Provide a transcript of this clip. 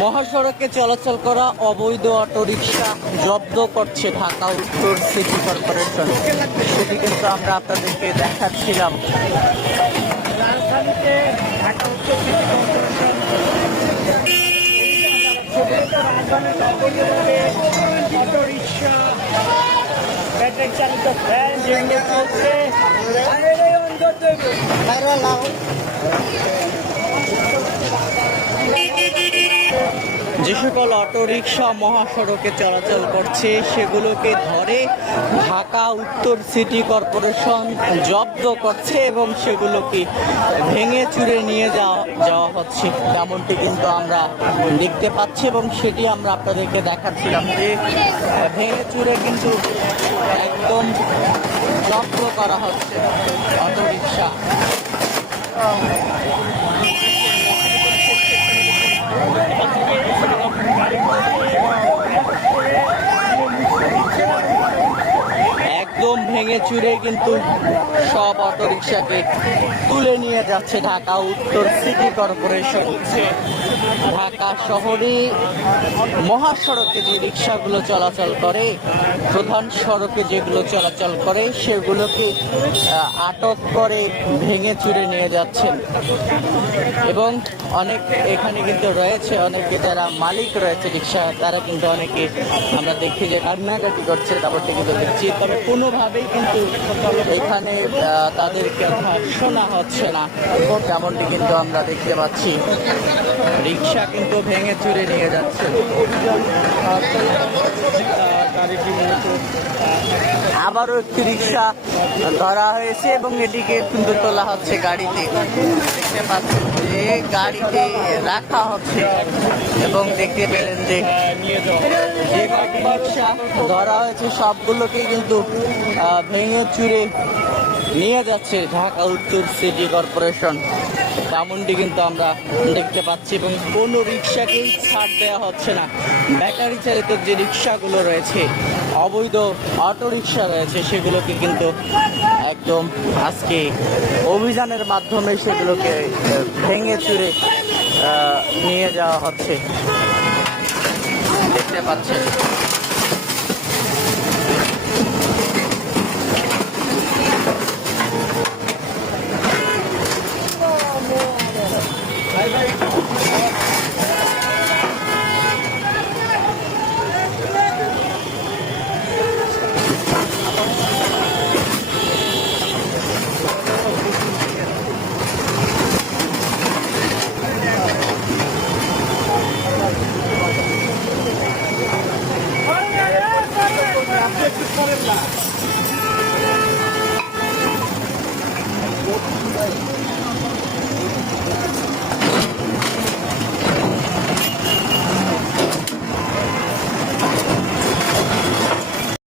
মহাসড়কে চলাচল করা অবৈধ অটোরিকশা জব্দ করছে ঢাকা উত্তর সিটি কর্পোরেশন সেটি কিন্তু আমরা আপনাদেরকে দেখাচ্ছিলাম রাজধানীতে ঢাকা উত্তর সিটি কর্পোরেশন চালিত যে সকল অটোরিকশা মহাসড়কে চলাচল করছে সেগুলোকে ধরে ঢাকা উত্তর সিটি কর্পোরেশন জব্দ করছে এবং সেগুলোকে ভেঙে চুরে নিয়ে যাওয়া যাওয়া হচ্ছে তেমনটি কিন্তু আমরা দেখতে পাচ্ছি এবং সেটি আমরা আপনাদেরকে দেখাচ্ছিলাম যে ভেঙে চুরে কিন্তু একদম জব্দ করা হচ্ছে অটোরিকশা ভেঙে চুরে কিন্তু সব অটোরিকশাকে তুলে নিয়ে যাচ্ছে ঢাকা উত্তর সিটি কর্পোরেশন শহরে মহাসড়কে যে রিক্সাগুলো চলাচল করে প্রধান সড়কে যেগুলো চলাচল করে সেগুলোকে আটক করে ভেঙে চুরে নিয়ে যাচ্ছেন এবং অনেক এখানে কিন্তু রয়েছে অনেকে যারা মালিক রয়েছে রিক্সা তারা কিন্তু অনেকে আমরা দেখি যে কান্নাকাটি করছে তারপরটা কিন্তু দেখছি তবে কোনোভাবেই কিন্তু এখানে তাদের কথা শোনা হচ্ছে না তেমনটি কিন্তু আমরা দেখতে পাচ্ছি রিক্সা কিন্তু ভেঙে চুরে নিয়ে যাচ্ছে আবারও একটি রিক্সা ধরা হয়েছে এবং এটিকে তুলে তোলা হচ্ছে গাড়িতে দেখতে পাচ্ছেন যে গাড়িতে রাখা হচ্ছে এবং দেখতে পেলেন যে রিক্সা ধরা হয়েছে সবগুলোকে কিন্তু ভেঙে চুরে নিয়ে যাচ্ছে ঢাকা উত্তর সিটি কর্পোরেশন তেমনটি কিন্তু আমরা দেখতে পাচ্ছি এবং কোনো রিক্সাকেই ছাড় দেওয়া হচ্ছে না ব্যাটারি চালিত যে রিক্সাগুলো রয়েছে অবৈধ অটো রিক্সা রয়েছে সেগুলোকে কিন্তু একদম আজকে অভিযানের মাধ্যমে সেগুলোকে ভেঙে চুরে নিয়ে যাওয়া হচ্ছে দেখতে পাচ্ছেন Bye-bye.